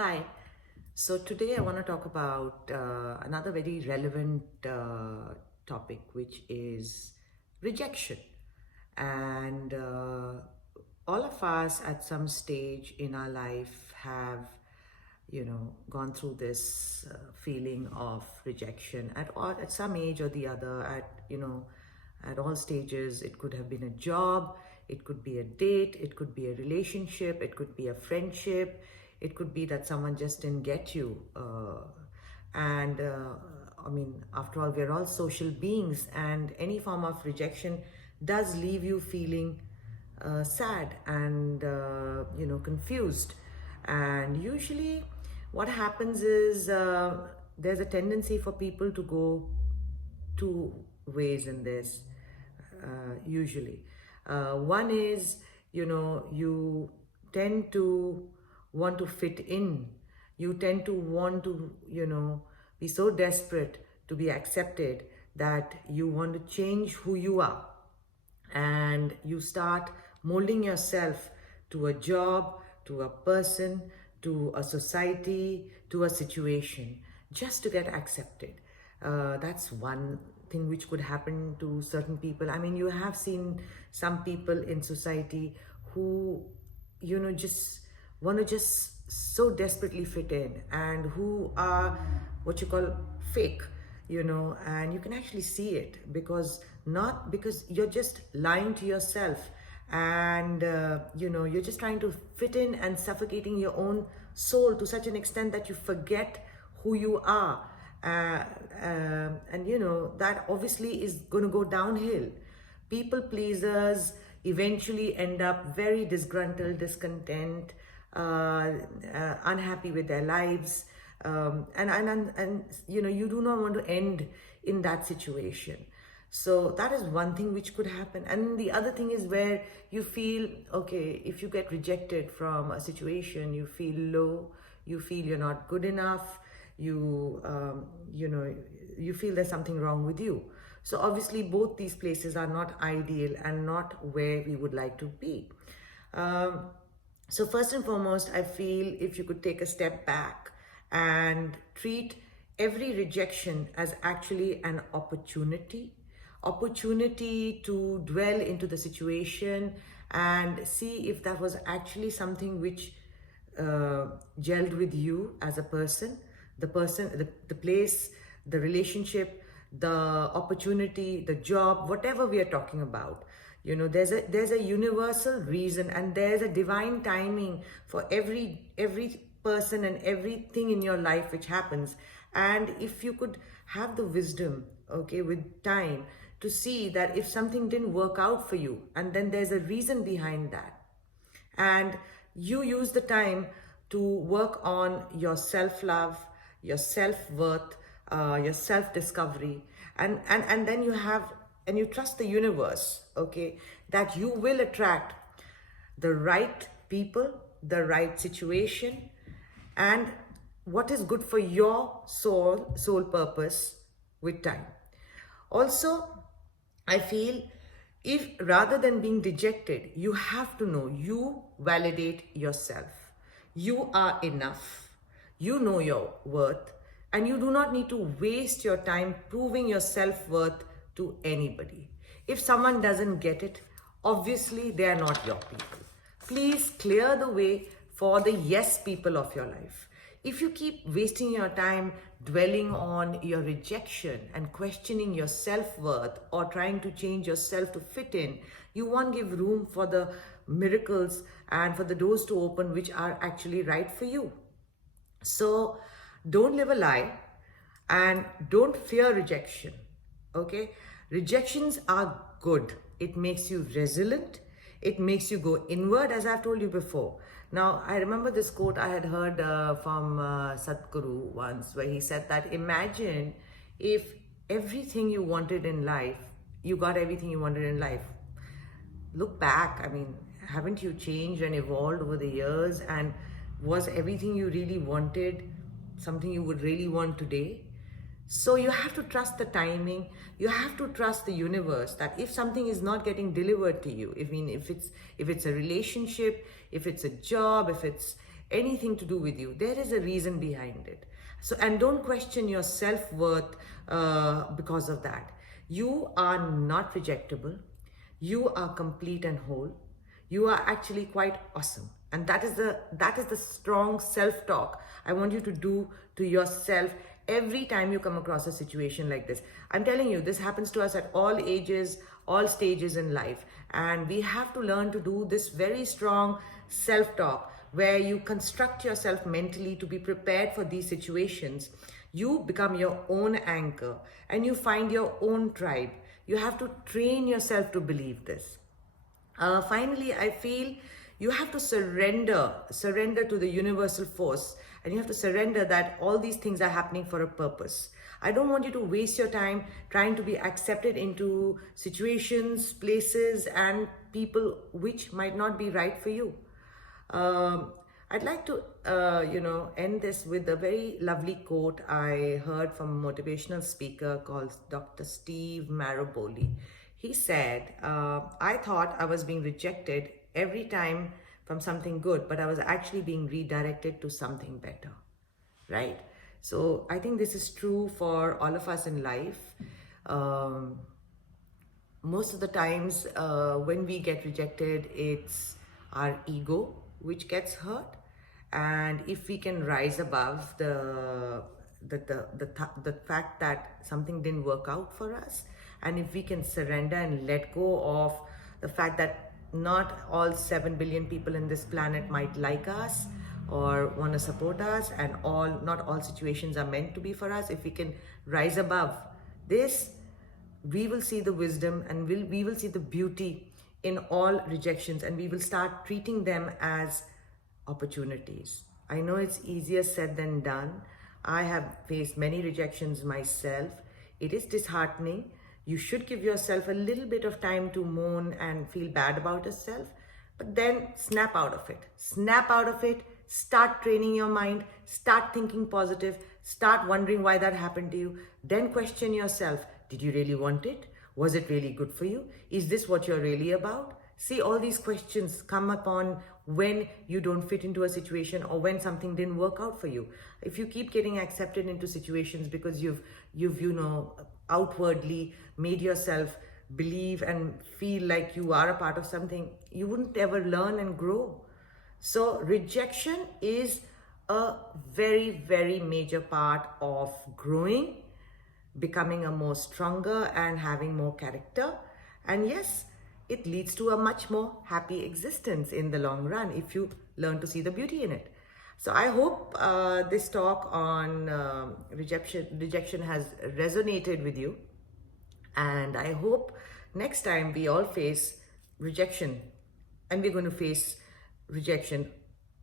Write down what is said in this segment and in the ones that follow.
Hi. So today I want to talk about another very relevant topic, which is rejection. And all of us at some stage in our life have, gone through this feeling of rejection at some age or the other. At all stages. It could have been a job, it could be a date, it could be a relationship, it could be a friendship, it could be that someone just didn't get you. And I mean, after all, we're all social beings, and any form of rejection does leave you feeling sad and confused. And usually, what happens is there's a tendency for people to go two ways in this, usually. One is, you tend to want to fit in. You tend to want to, be so desperate to be accepted that you want to change who you are, and you start molding yourself to a job, to a person, to a society, to a situation, just to get accepted. That's one thing which could happen to certain people. I mean, you have seen some people in society who, just want to just so desperately fit in, and who are what you call fake, and you can actually see it, because not because you're just lying to yourself, and you're just trying to fit in and suffocating your own soul to such an extent that you forget who you are. And that obviously is going to go downhill. People pleasers eventually end up very disgruntled, discontent, unhappy with their lives, and you do not want to end in that situation. So that is one thing which could happen. And the other thing is where you feel, okay, if you get rejected from a situation, you feel low, you feel you're not good enough, you feel there's something wrong with you. So obviously both these places are not ideal and not where we would like to be. So first and foremost, I feel if you could take a step back and treat every rejection as actually an opportunity to dwell into the situation and see if that was actually something which gelled with you as a person, the place, the relationship, the opportunity, the job, whatever we are talking about. There's a universal reason, and there's a divine timing for every person and everything in your life which happens. And if you could have the wisdom, okay, with time, to see that if something didn't work out for you, and then there's a reason behind that, and you use the time to work on your self-love, your self-worth, your self-discovery, and then you trust the universe, okay, that you will attract the right people, the right situation, and what is good for your soul purpose with time. Also, I feel, if rather than being dejected, you have to know you validate yourself. You are enough. You know your worth, and you do not need to waste your time proving your self-worth to anybody. If someone doesn't get it, obviously they are not your people. Please clear the way for the yes people of your life. If you keep wasting your time dwelling on your rejection and questioning your self-worth or trying to change yourself to fit in, you won't give room for the miracles and for the doors to open which are actually right for you. So don't live a lie, and don't fear rejection. Okay? Rejections are good. It makes you resilient. It makes you go inward, as I've told you before. Now, I remember this quote I had heard from Sadhguru once, where he said that imagine if everything you wanted in life, you got everything you wanted in life. Look back, I mean, haven't you changed and evolved over the years? And was everything you really wanted something you would really want today? So you have to trust the timing. You have to trust the universe that if something is not getting delivered to you, if it's a relationship, if it's a job, if it's anything to do with you, there is a reason behind it. So, and don't question your self-worth because of that. You are not rejectable. You are complete and whole. You are actually quite awesome. And that is the strong self-talk I want you to do to yourself every time you come across a situation like this. I'm telling you, this happens to us at all ages, all stages in life. And we have to learn to do this very strong self-talk where you construct yourself mentally to be prepared for these situations. You become your own anchor and you find your own tribe. You have to train yourself to believe this. Finally, I feel you have to surrender to the universal force, and you have to surrender that all these things are happening for a purpose. I don't want you to waste your time trying to be accepted into situations, places, and people which might not be right for you. I'd like to, end this with a very lovely quote I heard from a motivational speaker called Dr. Steve Maraboli. He said, I thought I was being rejected every time from something good, but I was actually being redirected to something better, right? So I think this is true for all of us in life. Most of the times when we get rejected, it's our ego which gets hurt. And if we can rise above the fact that something didn't work out for us, and if we can surrender and let go of the fact that not all 7 billion people in this planet might like us or want to support us, and not all situations are meant to be for us, if we can rise above this, we will see the wisdom and we will see the beauty in all rejections, and we will start treating them as opportunities. I know it's easier said than done. I have faced many rejections myself. It is disheartening. You should give yourself a little bit of time to moan and feel bad about yourself, but then snap out of it. Snap out of it. Start training your mind. Start thinking positive. Start wondering why that happened to you. Then question yourself. Did you really want it? Was it really good for you? Is this what you're really about? See, all these questions come upon when you don't fit into a situation or when something didn't work out for you. If you keep getting accepted into situations because you've outwardly made yourself believe and feel like you are a part of something, you wouldn't ever learn and grow. So rejection is a very, very major part of growing, becoming a more stronger and having more character. And yes, it leads to a much more happy existence in the long run if you learn to see the beauty in it. So I hope this talk on rejection has resonated with you. And I hope next time we all face rejection, and we're going to face rejection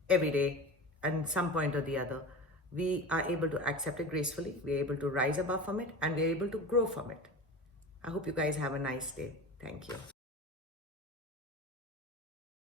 every day at some point or the other, we are able to accept it gracefully, we're able to rise above from it, and we're able to grow from it. I hope you guys have a nice day. Thank you.